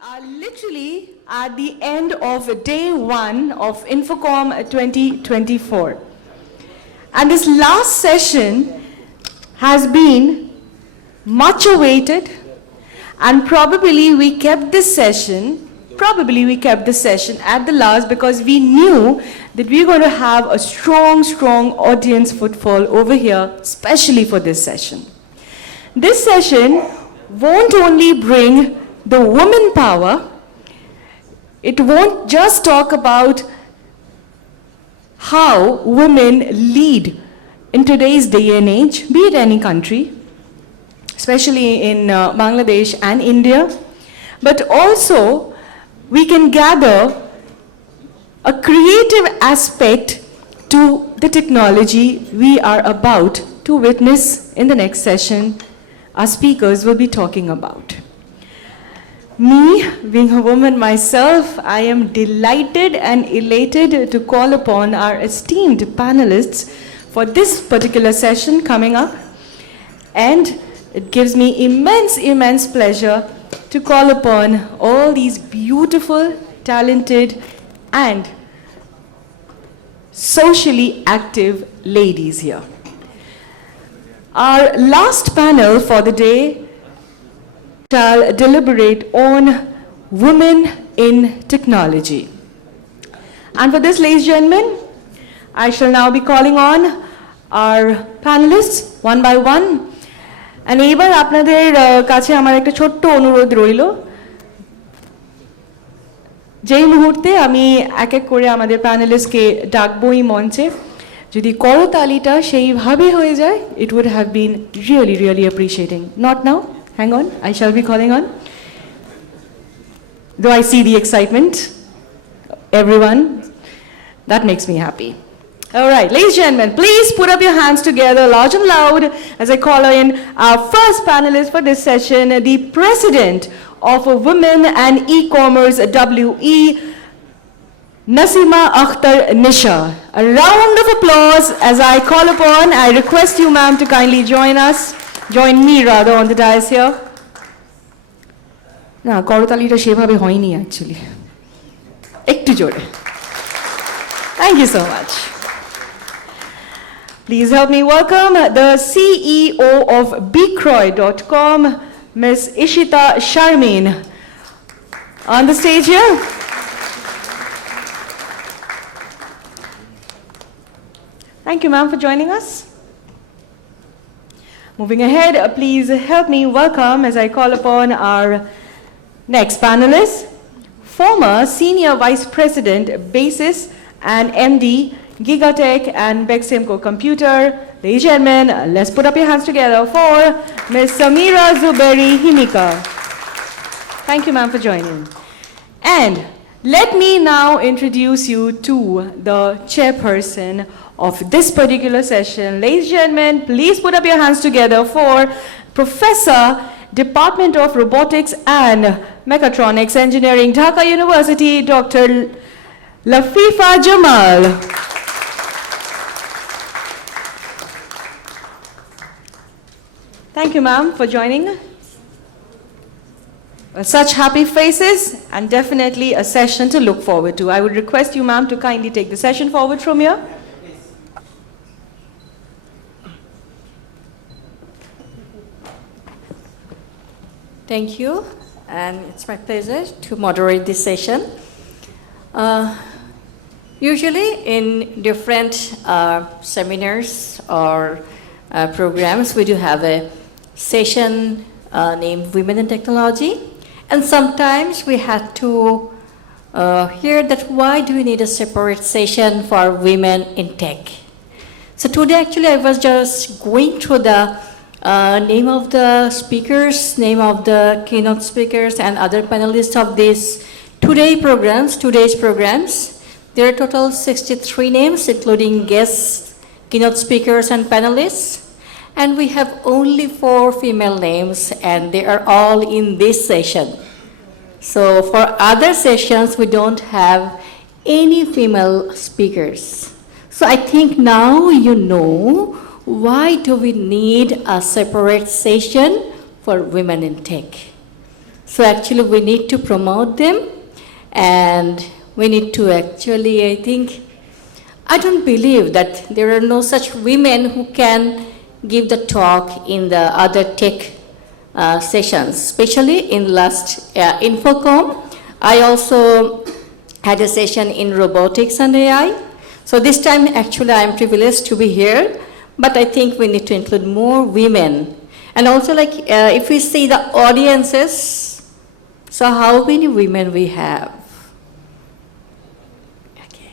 are literally at the end of day one of Infocom 2024. And this last session has been much awaited, and probably we kept this session at the last because we knew that we were going to have a strong audience footfall over here, especially for this session. This session won't only bring the woman power, it won't just talk about how women lead in today's day and age, be it any country, especially in Bangladesh and India, but also we can gather a creative aspect to the technology we are about to witness in the next session our speakers will be talking about. Me, being a woman myself, I am delighted and elated to call upon our esteemed panelists for this particular session coming up. And it gives me immense pleasure to call upon all these beautiful, talented, and socially active ladies here. Our last panel for the day shall deliberate on women in technology. And for this, ladies and gentlemen, I shall now be calling on our panelists one by one. And এবার আপনাদের কাছে আমার একটা ছোট্ট অনুরোধ রইল, যেই মুহূর্তে আমি এক এক করে আমাদের প্যানেলিস্টকে ডাকবই মঞ্চে, যদি করতালিটা সেইভাবে হয়ে যায়, it would have been really appreciating. Not now. Hang on, I shall be calling on. Though I see the excitement, everyone, that makes me happy. All right, ladies and gentlemen, please put up your hands together large and loud as I call in our first panelist for this session, the President of Women and E-Commerce WE, Nasima Akhtar Nisha. A round of applause as I call upon, I request you ma'am to kindly join me rather on the dais here. Na, kortalita shebhabe hoyni actually. Ekটু jore. Thank you so much. Please help me welcome the CEO of Bcroy.com, Ms. Ishita Sharmin, on the stage here. Thank you, ma'am, for joining us. Moving ahead, please help me welcome, as I call upon our next panelist, former Senior Vice President, Basis and MD, Gigatech and Beximco Computer. Ladies and gentlemen, let's put up your hands together for Ms. Samira Zuberi Himika. Thank you, ma'am, for joining. And let me now introduce you to the chairperson of this particular session. Ladies and gentlemen, please put up your hands together for Professor, Department of Robotics and Mechatronics Engineering, Dhaka University, Dr. Lafifa Jamal. Thank you, ma'am, for joining. Such happy faces, and definitely a session to look forward to. I would request you, ma'am, to kindly take the session forward from here. Thank you, and it's my pleasure to moderate this session. Usually in different seminars or programs, we do have a session named Women in Technology, and sometimes we had to hear that why do we need a separate session for women in tech. So today actually I was just going through the name of the speakers, name of the keynote speakers and other panelists of today's programs. There are total 63 names, including guests, keynote speakers and panelists. And we have only 4 female names, and they are all in this session. So for other sessions, we don't have any female speakers. So I think now you know why do we need a separate session for women in tech. So actually we need to promote them, and we need to actually, I don't believe that there are no such women who can give the talk in the other tech sessions, especially in last Infocom. I also had a session in robotics and AI. So this time actually I am privileged to be here, but I think we need to include more women. And also if we see the audiences, so how many women we have? Okay.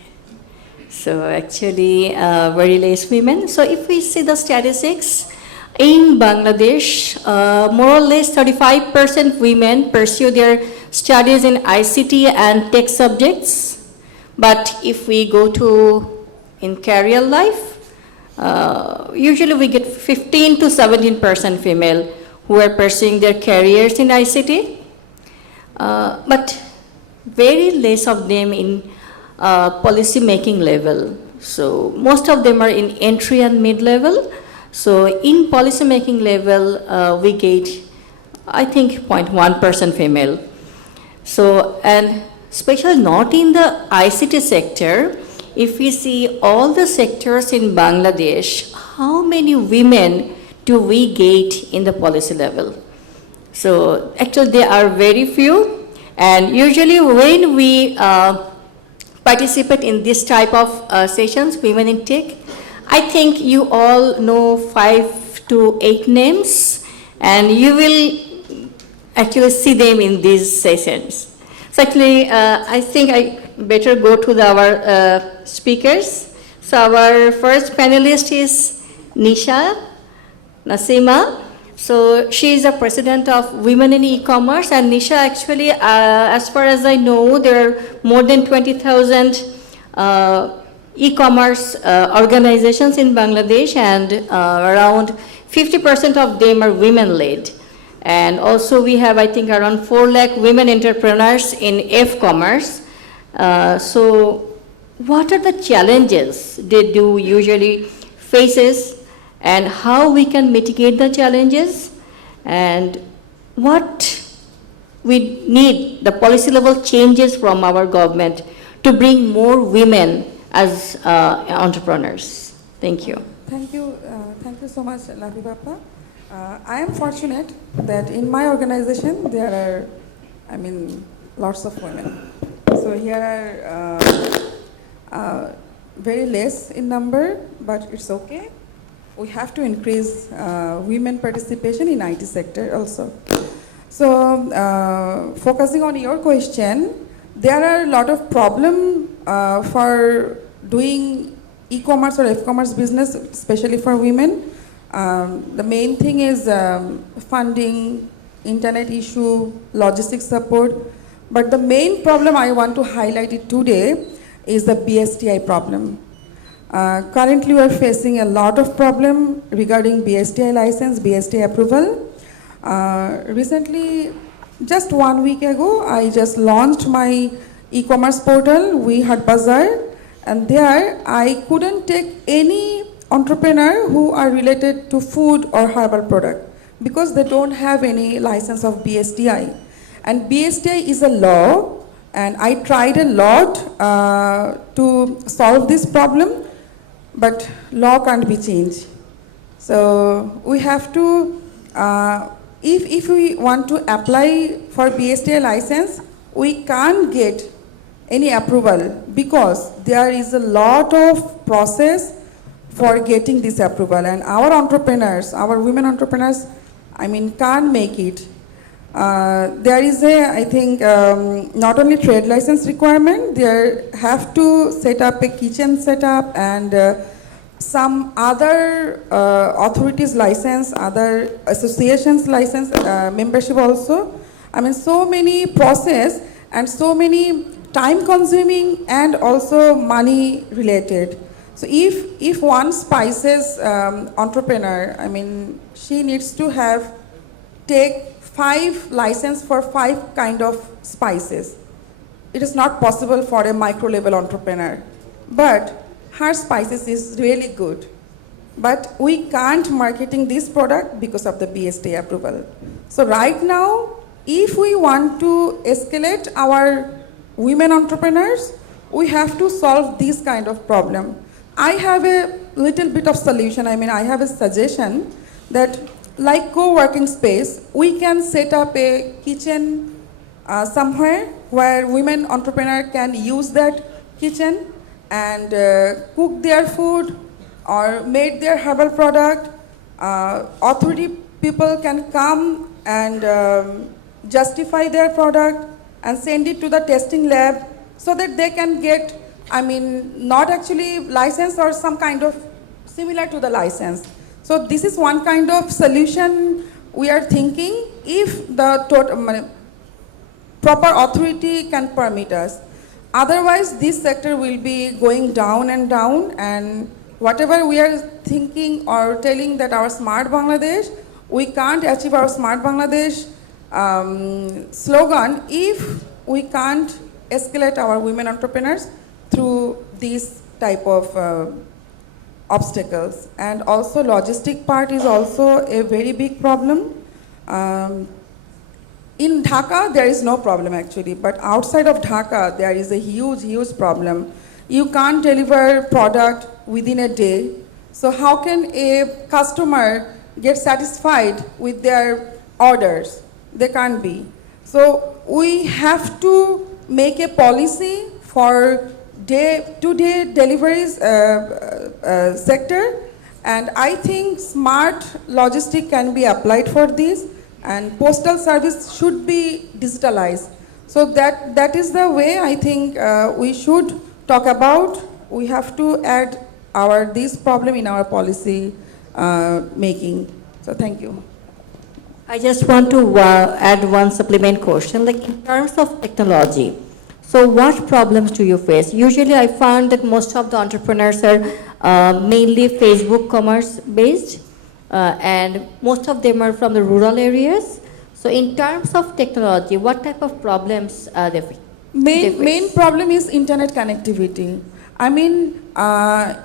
So actually very less women. So if we see the statistics, in Bangladesh, more or less 35% women pursue their studies in ICT and tech subjects. But if we go to in career life, usually we get 15 to 17% female who are pursuing their careers in ICT, but very less of them in policy making level. So most of them are in entry and mid level. So in policy making level, we get, I think, 0.1% female. So, and especially not in the ICT sector, if we see all the sectors in Bangladesh, how many women do we get in the policy level? So actually there are very few, and usually when we participate in this type of sessions, Women in Tech, I think you all know 5 to 8 names, and you will actually see them in these sessions. So actually, I think I better go to our speakers. So our first panelist is Nisha Nasima. So she is the president of Women in E-Commerce, and Nisha actually, as far as I know, there are more than 20,000 e-commerce organizations in Bangladesh, and around 50% of them are women-led. And also we have, I think, around 4 lakh women entrepreneurs in F-commerce. So what are the challenges they do usually faces, and how we can mitigate the challenges, and what we need the policy level changes from our government to bring more women as entrepreneurs. Thank you. Thank you so much, Lavi Papa. I am fortunate that in my organization there are, lots of women. So here are very less in number, but it's okay. We have to increase women participation in IT sector also. So focusing on your question, there are a lot of problem for doing e-commerce or F-commerce business, especially for women. The main thing is funding, internet issue, logistics support. But the main problem I want to highlight it today is the BSTI problem. Currently we are facing a lot of problem regarding BSTI license, BSTI approval. Recently, just 1 week ago, I just launched my e-commerce portal, We Had Bazaar, and there I couldn't take any entrepreneur who are related to food or herbal product because they don't have any license of BSTI. And BSTI is a law, and I tried a lot to solve this problem, but law can't be changed. So we have to, if we want to apply for BSTI license, we can't get any approval because there is a lot of process for getting this approval, and our entrepreneurs, our women entrepreneurs, can't make it. There is I think, not only trade license requirement, they have to set up a kitchen setup and some other authorities license, other associations license, membership also. So many process and so many time consuming and also money related. So if one spices entrepreneur, she needs to take 5 license for 5 kind of spices. It is not possible for a micro level entrepreneur, but her spices is really good. But we can't marketing this product because of the BSTI approval. So right now, if we want to escalate our women entrepreneurs, we have to solve this kind of problem. I have a little bit of solution. I mean, I have a suggestion that like co-working space, we can set up a kitchen somewhere where women entrepreneur can use that kitchen and cook their food or make their herbal product. Authority people can come and justify their product and send it to the testing lab so that they can get, I mean, not actually license or some kind of similar to the license. So this is one kind of solution we are thinking if the proper authority can permit us. Otherwise, this sector will be going down, and whatever we are thinking or telling that our Smart Bangladesh, we can't achieve our Smart Bangladesh slogan if we can't escalate our women entrepreneurs through these type of obstacles. And also logistic part is also a very big problem. In Dhaka, there is no problem actually, but outside of Dhaka, there is a huge problem. You can't deliver product within a day. So how can a customer get satisfied with their orders? They can't be. So we have to make a policy for day-to-day deliveries sector, and I think smart logistic can be applied for this, and postal service should be digitalized. So that is the way I think we should talk about. We have to add this problem in our policy making. So thank you. I just want to add one supplement question, like in terms of technology. So what problems do you face? Usually I found that most of the entrepreneurs are mainly Facebook commerce based, and most of them are from the rural areas. So in terms of technology, what type of problems they face? Main problem is internet connectivity. I mean,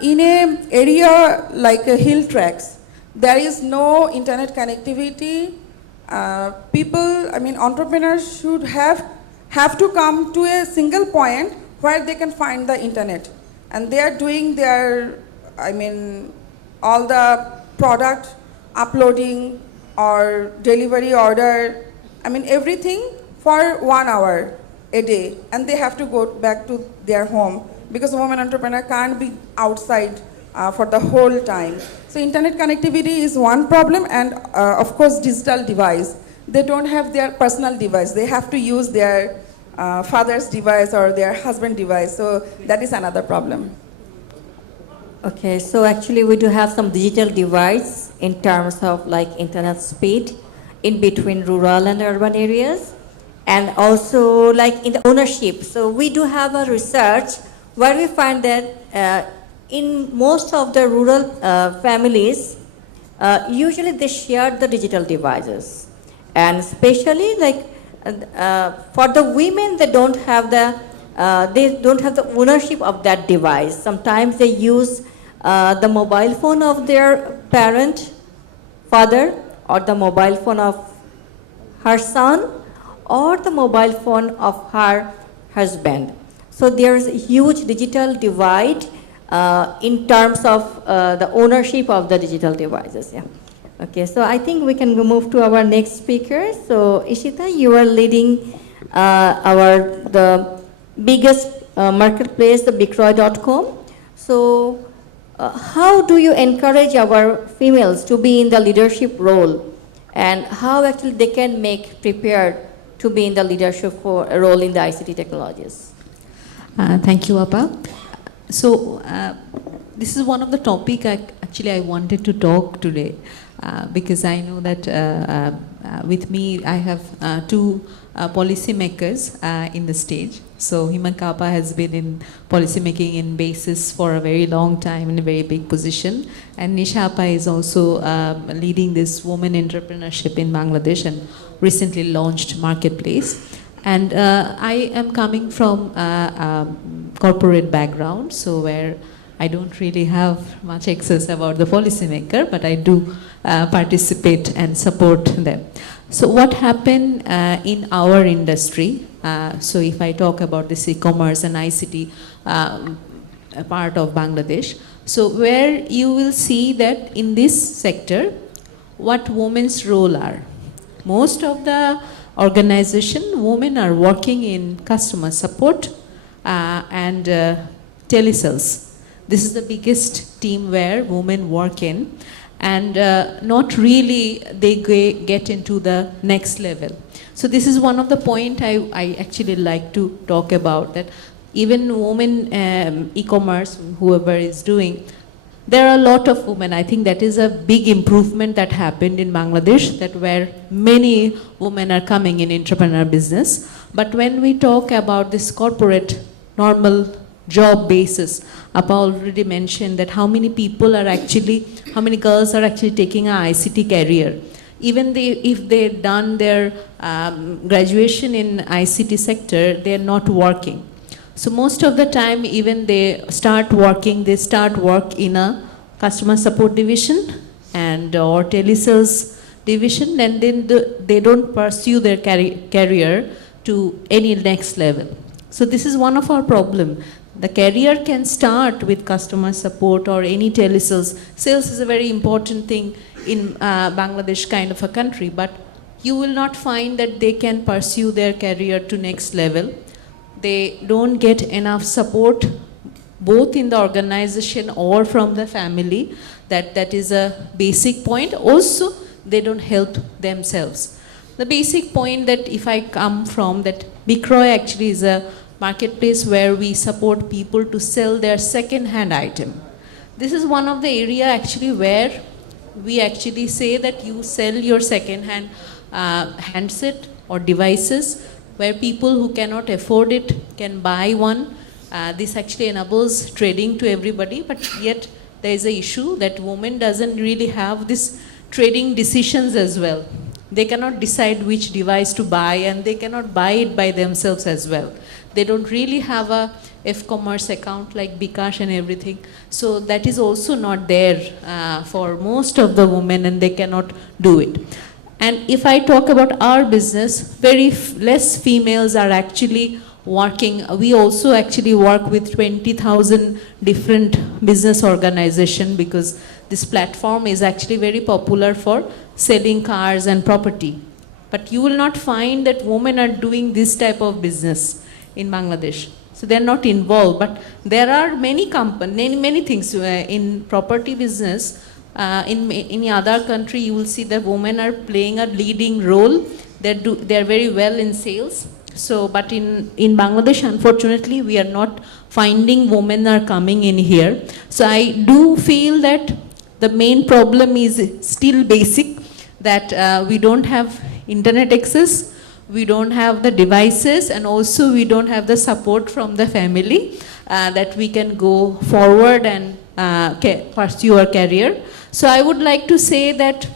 in a area like hill tracks, there is no internet connectivity. People, I mean, entrepreneurs should have to come to a single point where they can find the internet, and they are doing their, I mean, all the product uploading or delivery order, I mean, everything for 1 hour a day, and they have to go back to their home because a woman entrepreneur can't be outside for the whole time. So internet connectivity is one problem, and of course digital device. They don't have their personal device. They have to use their father's device or their husband device. So that is another problem. Okay, so actually we do have some digital device in terms of like internet speed in between rural and urban areas, and also like in the ownership. So we do have a research where we find that in most of the rural families, usually they share the digital devices, and especially like for the women, they don't have the ownership of that device. Sometimes they use the mobile phone of their father, or the mobile phone of her son, or the mobile phone of her husband. So there is a huge digital divide in terms of the ownership of the digital devices. Yeah. Okay, so I think we can move to our next speaker. So Ishita, you are leading the biggest marketplace, the Bikroy.com. So how do you encourage our females to be in the leadership role, and how actually they can make prepared to be in the leadership role in the ICT technologies? Thank you, Appa. So this is one of the topic I wanted to talk today, because I know that with me I have two policy makers in the stage. So Hima Kappa has been in policy making in basis for a very long time in a very big position, and Nisha Appa is also leading this women entrepreneurship in Bangladesh and recently launched marketplace. And I am coming from corporate background, so where I don't really have much access about the policymaker, but I do participate and support them. So what happened in our industry, so if I talk about this e-commerce and ICT a part of Bangladesh, so where you will see that in this sector, what women's role are. Most of the organization, women are working in customer support and telesales. This is the biggest team where women work in, and not really they get into the next level. So this is one of the point I actually like to talk about, that even women e-commerce, whoever is doing, there are a lot of women. I think that is a big improvement that happened in Bangladesh, that where many women are coming in entrepreneur business. But when we talk about this corporate normal job basis, Appa already mentioned that how many people are actually, how many girls are actually taking an ICT career. Even if they've done their graduation in ICT sector, they're not working. So most of the time, even they start work in a customer support division and or telesales division, and then they don't pursue their career to any next level. So this is one of our problem. The career can start with customer support or any telesales. Sales is a very important thing in Bangladesh kind of a country, but you will not find that they can pursue their career to next level. They don't get enough support both in the organization or from the family. That is a basic point. Also, they don't help themselves. The basic point that if I come from that, Bikroy actually is a marketplace where we support people to sell their second-hand item. This is one of the area actually where we actually say that you sell your second-hand handset or devices, where people who cannot afford it can buy one. This actually enables trading to everybody, but yet there is an issue that women doesn't really have this trading decisions as well. They cannot decide which device to buy, and they cannot buy it by themselves as well. They don't really have a F-commerce account like Bikash and everything. So that is also not there for most of the women, and they cannot do it. And if I talk about our business, very less females are actually working. We also actually work with 20,000 different business organizations, because this platform is actually very popular for selling cars and property. But you will not find that women are doing this type of business in Bangladesh. So they're not involved, but there are many companies, many things in property business. In any other country, you will see that women are playing a leading role. They're very well in sales. So, but in Bangladesh, unfortunately, we are not finding women are coming in here. So I do feel that the main problem is still basic, that we don't have internet access, we don't have the devices, and also we don't have the support from the family that we can go forward and pursue our career. So I would like to say that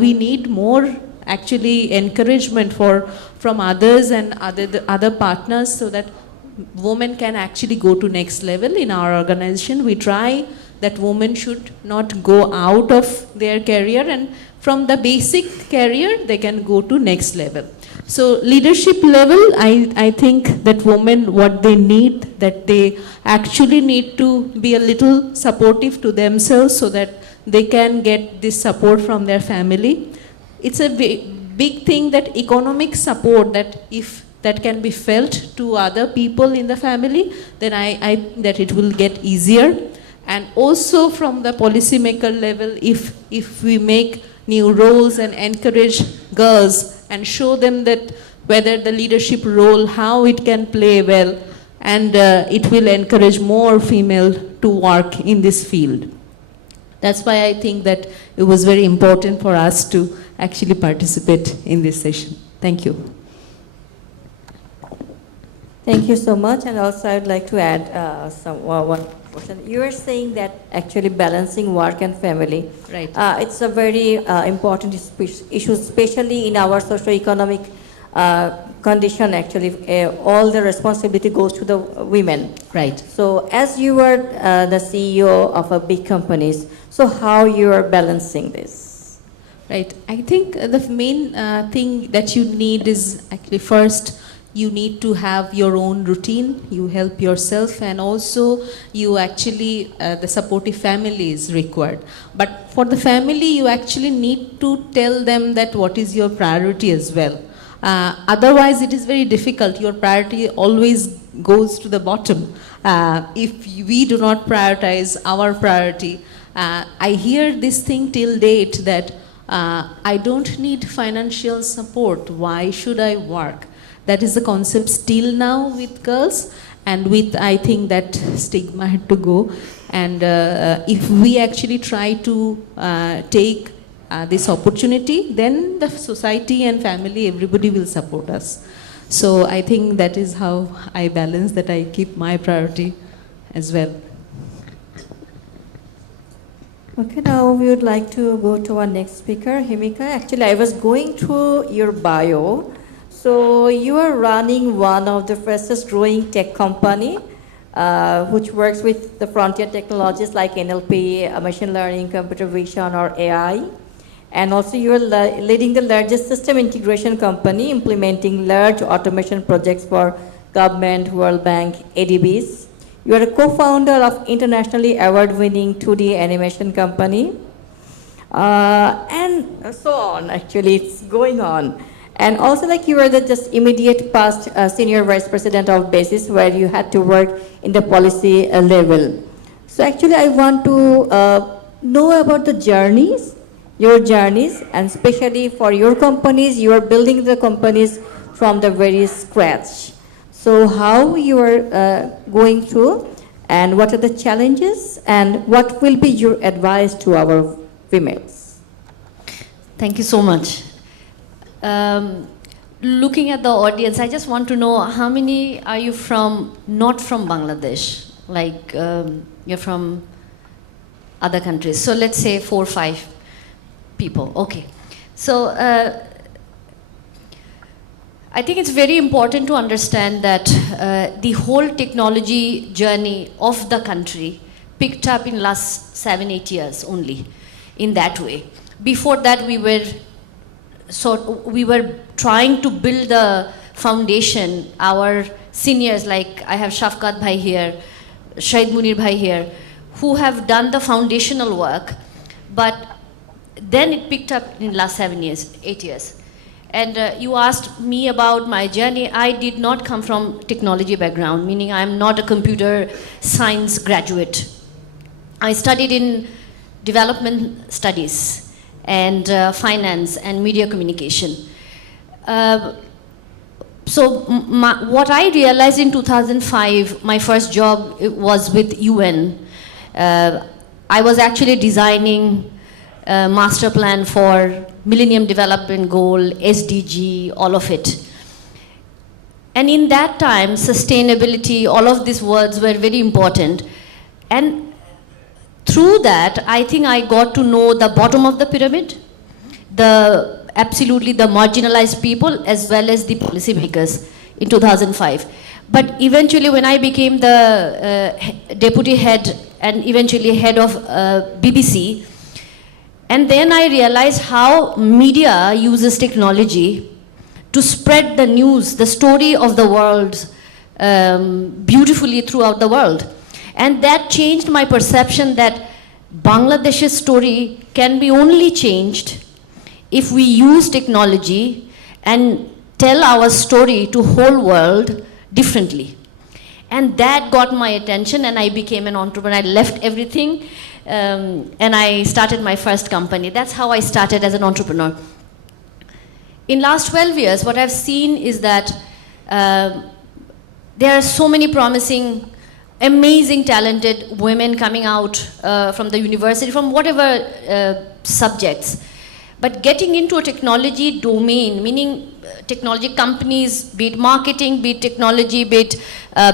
we need more actually encouragement from others and other partners, so that women can actually go to next level. In our organization, we try that women should not go out of their career, and from the basic career they can go to next level. So leadership level, I think that women, what they need, that they actually need to be a little supportive to themselves, so that they can get this support from their family. It's a big thing, that economic support, that if that can be felt to other people in the family, then I that it will get easier. And also from the policymaker level, if we make new roles and encourage girls and show them that whether the leadership role, how it can play well, and it will encourage more female to work in this field. That's why I think that it was very important for us to actually participate in this session. Thank you. Thank you so much. And also I would like to add one question. You are saying that actually balancing work and family. Right. It's a very important issue, especially in our socio-economic condition. Actually, all the responsibility goes to the women. Right. So as you are the CEO of a big companies, so how you are balancing this? Right. I think the main thing that you need is actually first you need to have your own routine. You help yourself, and also you actually the supportive family is required. But for the family, you actually need to tell them that what is your priority as well. Otherwise, it is very difficult. Your priority always goes to the bottom. If we do not prioritize our priority, I hear this thing till date that I don't need financial support. Why should I work? That is the concept still now with girls, and with I think that stigma had to go. And if we actually try to take this opportunity, then the society and family, everybody will support us. So I think that is how I balance that. I keep my priority as well. Okay, now we would like to go to our next speaker, Himika. Actually, I was going through your bio. So you are running one of the fastest growing tech company, which works with the frontier technologies like NLP, machine learning, computer vision, or AI. And also you are leading the largest system integration company implementing large automation projects for government, World Bank, ADBs. You are a co-founder of internationally award-winning 2D animation company. And so on, actually, it's going on. And also, like, you are the just immediate past senior vice president of BASIS, where you had to work in the policy level. So actually, I want to know about the journeys, your journeys, and especially for your companies, you are building the companies from the very scratch. So how you are going through, and what are the challenges, and what will be your advice to our females? Thank you so much. Looking at the audience, I just want to know how many are you from, not from Bangladesh? Like you're from other countries. So let's say 4 or 5 people. Okay. So I think it's very important to understand that the whole technology journey of the country picked up in last 7, 8 years only in that way. Before that, we were trying to build the foundation. Our seniors, like I have Shafkat Bhai here, Shahid Munir Bhai here, who have done the foundational work, but then it picked up in last 7 years, 8 years. And you asked me about my journey. I did not come from technology background, meaning I'm not a computer science graduate. I studied in development studies and finance and media communication. What I realized in 2005, my first job was with UN. I was actually designing a master plan for Millennium Development Goal, SDG, all of it. And in that time, sustainability, all of these words were very important. And through that, I think I got to know the bottom of the pyramid, absolutely the marginalized people, as well as the policymakers in 2005. But eventually, when I became the deputy head and eventually head of BBC, and then I realized how media uses technology to spread the news, the story of the world beautifully throughout the world. And that changed my perception that Bangladesh's story can be only changed if we use technology and tell our story to whole world differently. And that got my attention, and I became an entrepreneur. I left everything and I started my first company. That's how I started as an entrepreneur. In last 12 years, what I've seen is that there are so many promising, amazing, talented women coming out from the university, from whatever subjects. But getting into a technology domain, meaning technology companies, be it marketing, be it technology, be it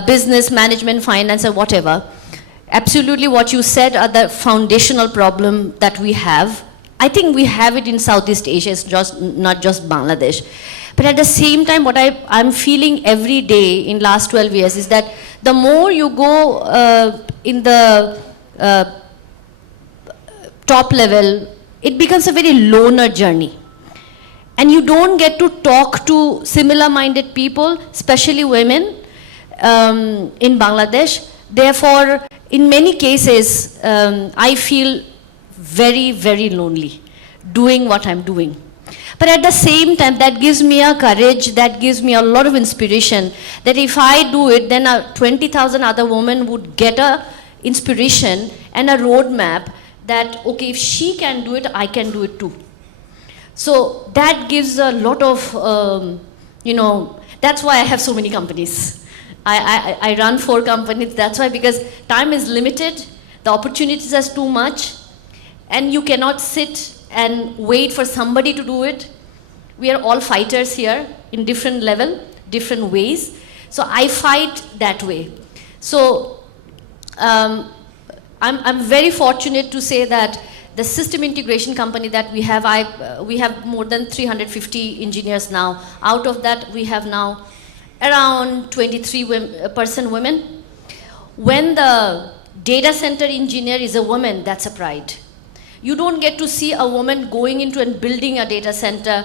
business, management, finance, or whatever, absolutely what you said are the foundational problem that we have. I think we have it in Southeast Asia, it's not just Bangladesh. But at the same time, what I'm feeling every day in last 12 years is that the more you go in the top level, it becomes a very loner journey. And you don't get to talk to similar-minded people, especially women, in Bangladesh. Therefore, in many cases, I feel very, very lonely doing what I'm doing. But at the same time, that gives me a courage, that gives me a lot of inspiration, that if I do it, then 20,000 other women would get a inspiration and a roadmap that, okay, if she can do it, I can do it too. So that gives a lot of, that's why I have so many companies. I run 4 companies, that's why, because time is limited, the opportunities are too much, and you cannot sit and wait for somebody to do it. We are all fighters here in different level, different ways. So I fight that way. So I'm very fortunate to say that the system integration company that we have more than 350 engineers now. Out of that, we have now around 23% women. When the data center engineer is a woman, that's a pride. You don't get to see a woman going into and building a data center,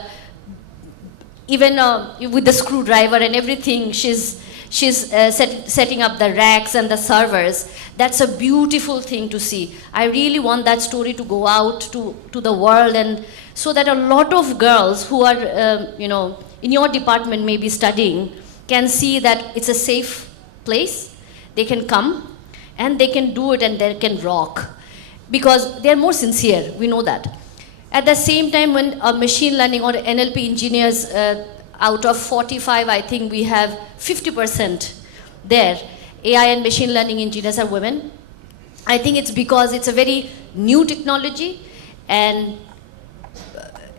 even with the screwdriver and everything. She's setting up the racks and the servers. That's a beautiful thing to see. I really want that story to go out to the world, and so that a lot of girls who are, in your department maybe studying, can see that it's a safe place. They can come and they can do it and they can rock. Because they're more sincere, we know that. At the same time, when machine learning or NLP engineers, out of 45, I think we have 50% there. AI and machine learning engineers are women. I think it's because it's a very new technology, and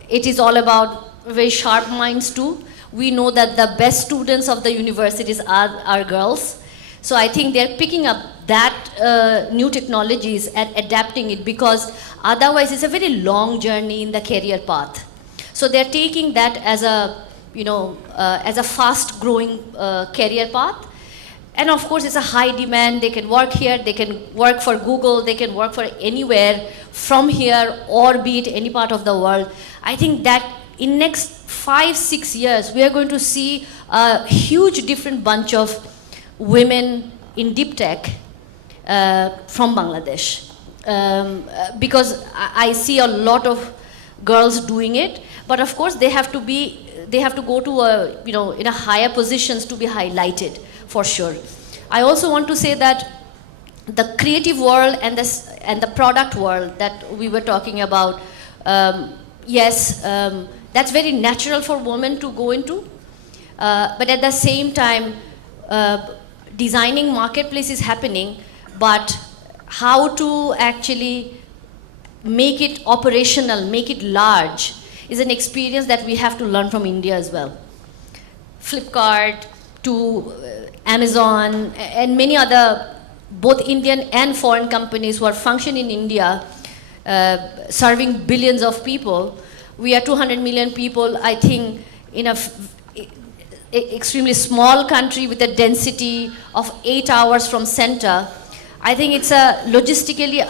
it is all about very sharp minds too. We know that the best students of the universities are girls. So I think they're picking up that new technologies and adapting it, because otherwise it's a very long journey in the career path. So they're taking that as a fast growing career path. And of course it's a high demand. They can work here, they can work for Google, they can work for anywhere from here or be it any part of the world. I think that in next 5-6 years, we are going to see a huge different bunch of women in deep tech from Bangladesh. Because I see a lot of girls doing it, but of course they have to go to in a higher positions to be highlighted for sure. I also want to say that the creative world and the product world that we were talking about, yes, that's very natural for women to go into, but at the same time, designing marketplace is happening, but how to actually make it operational, make it large, is an experience that we have to learn from India as well. Flipkart to Amazon and many other, both Indian and foreign companies who are functioning in India, serving billions of people. We are 200 million people, I think, in a extremely small country with a density of 8 hours from center. I think it's a logistically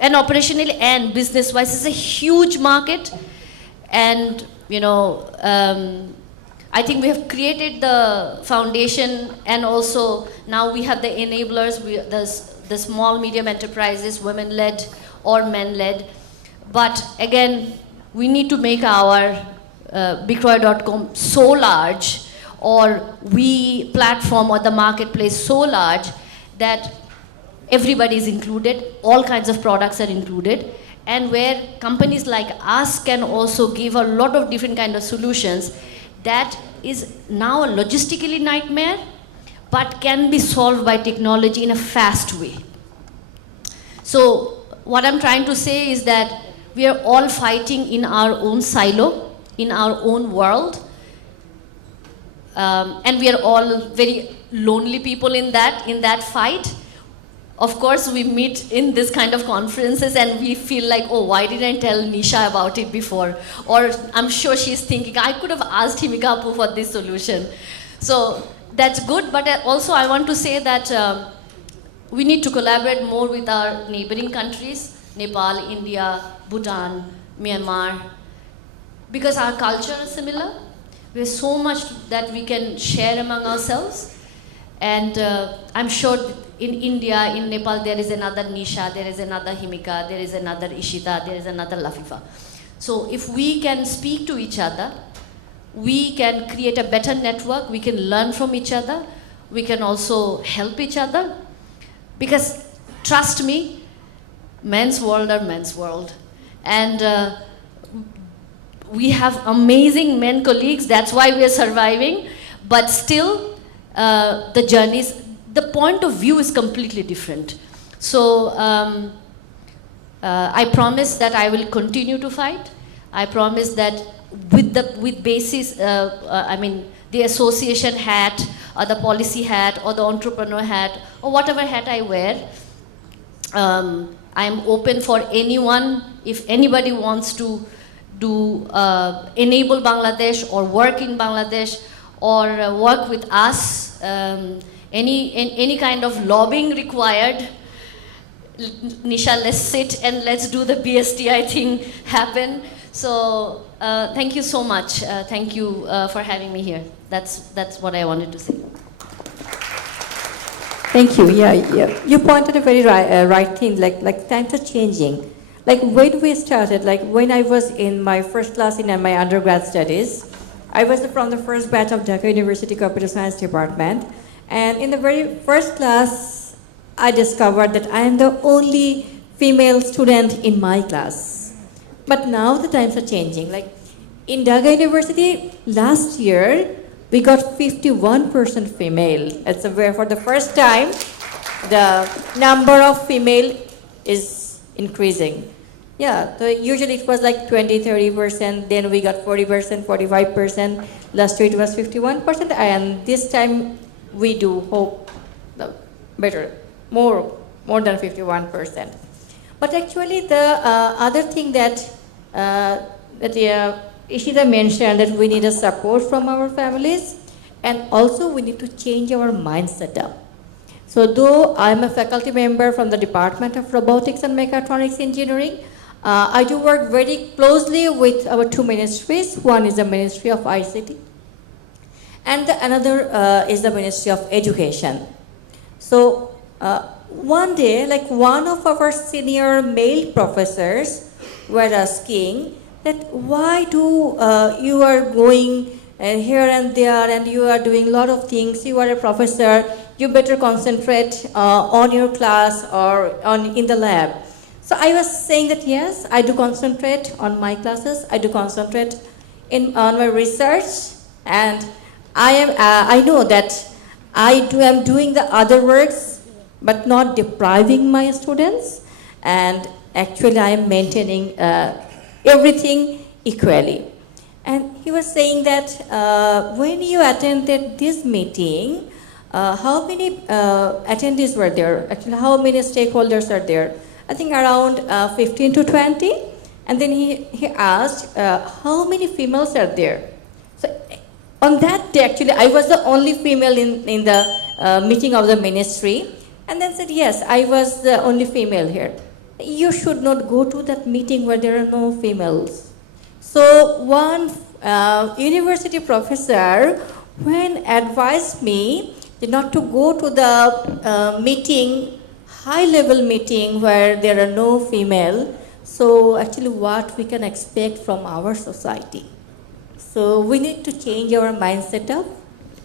and operationally and business-wise, it's a huge market. And I think we have created the foundation, and also now we have the enablers, the small medium enterprises, women-led or men-led. But again, we need to make our BigRoy.com so large, or we platform or the marketplace so large that everybody is included, all kinds of products are included, and where companies like us can also give a lot of different kind of solutions that is now a logistically nightmare, but can be solved by technology in a fast way. So what I'm trying to say is that we are all fighting in our own silo, in our own world, and we are all very lonely people in that fight. Of course, we meet in this kind of conferences and we feel like, oh, why didn't I tell Nisha about it before? Or I'm sure she's thinking, I could have asked Himika Apu for this solution. So that's good, but also I want to say that we need to collaborate more with our neighboring countries, Nepal, India, Bhutan, Myanmar, because our culture is similar. There's so much that we can share among ourselves. And I'm sure in India, in Nepal, there is another Nisha, there is another Himika, there is another Ishita, there is another Lafifa. So if we can speak to each other, we can create a better network, we can learn from each other, we can also help each other. Because trust me, men's world are men's world. And we have amazing men colleagues, that's why we are surviving, but still the journeys, the point of view is completely different. So I promise that I will continue to fight. I promise that with basis, I mean, the association hat, or the policy hat, or the entrepreneur hat, or whatever hat I wear, I am open for anyone. If anybody wants to do enable Bangladesh or work in Bangladesh or work with us, any kind of lobbying required, Nisha, let's sit and let's do the BSTI thing happen. So thank you so much. Thank you for having me here. That's what I wanted to say. Thank you. Yeah. You pointed a very right thing. Like times are changing. Like when we started, like when I was in my first class in my undergrad studies, I was from the first batch of Dhaka University Computer Science Department, and in the very first class, I discovered that I am the only female student in my class. But now the times are changing. Like in Dhaka University last year, we got 51% female. It's where for the first time, the number of female is increasing. Yeah, so usually it was like 20-30%, then we got 40%, 45%. Last year it was 51%, and this time we do hope the better, more than 51%. But actually the other thing that Ishita mentioned, that we need a support from our families, and also we need to change our mindset up. So though I'm a faculty member from the Department of Robotics and Mechatronics Engineering, I do work very closely with our two ministries. One is the Ministry of ICT, and another is the Ministry of Education. So one day, like one of our senior male professors were asking that why do you are going here and there and you are doing a lot of things, you are a professor, you better concentrate on your class or in the lab. So I was saying that yes, I do concentrate on my classes, I do concentrate on my research, and I know that am doing the other works but not depriving my students, and actually I am maintaining everything equally. And he was saying that when you attended this meeting, how many attendees were there? Actually, how many stakeholders are there? I think around 15 to 20. And then he asked, how many females are there? So on that day, actually, I was the only female in the meeting of the ministry. And then said, yes, I was the only female here. You should not go to that meeting where there are no females. So one university professor, when advised me not to go to the meeting, high-level meeting where there are no female, so actually what we can expect from our society. So we need to change our mindset up.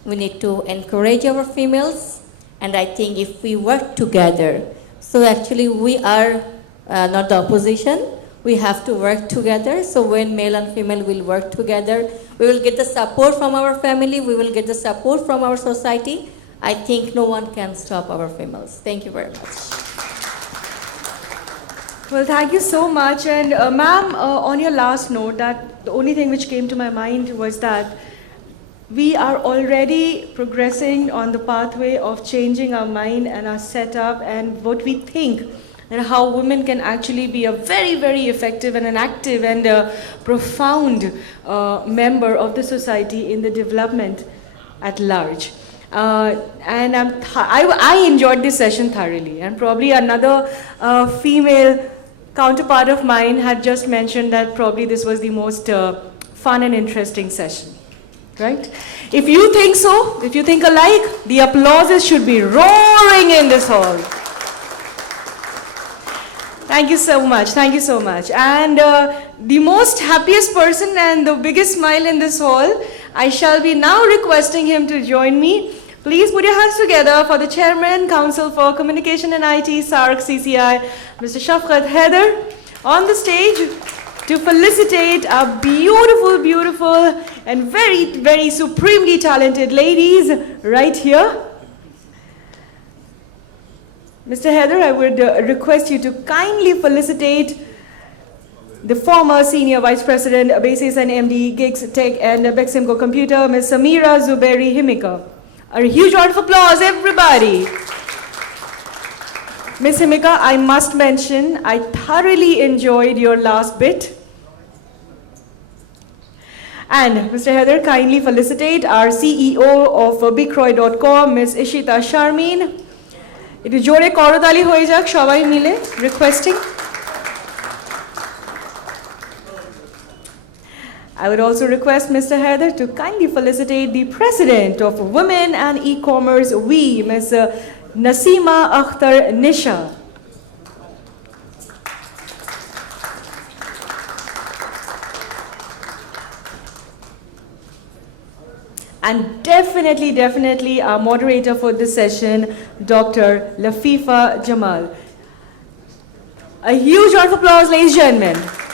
We need to encourage our females, and I think if we work together, so actually we are not the opposition, we have to work together. So when male and female will work together, we will get the support from our family, we will get the support from our society. I think no one can stop our females. Thank you very much. Well, thank you so much. And ma'am, on your last note, that the only thing which came to my mind was that we are already progressing on the pathway of changing our mind and our setup and what we think, and how women can actually be a very, very effective and an active and a profound member of the society in the development at large. And I enjoyed this session thoroughly, and probably another female counterpart of mine had just mentioned that probably this was the most fun and interesting session, right? If you think so, if you think alike, the applauses should be roaring in this hall. Thank you so much, thank you so much. And the most happiest person and the biggest smile in this hall, I shall be now requesting him to join me. Please put your hands together for the Chairman, Council for Communication and IT, SARC CCI, Mr. Shafqat Haider, on the stage to felicitate our beautiful, beautiful and very, very supremely talented ladies right here. Mr. Haider, I would request you to kindly felicitate the former Senior Vice President, Basis and MD, Gigs Tech and Beximco Computer, Ms. Samira Zuberi Himika. A huge round of applause, everybody. Ms. Himika, I must mention, I thoroughly enjoyed your last bit. And Mr. Haider, kindly felicitate our CEO of BigCroy.com, Ms. Ishita Sharmin. It is jore korotali hoye jak shobai mile, requesting. I would also request Mr. Haider to kindly felicitate the President of Women and E-Commerce We, Ms. Nasima Akhtar Nisha. And definitely our moderator for this session, Dr. Lafifa Jamal. A huge round of applause, ladies and gentlemen.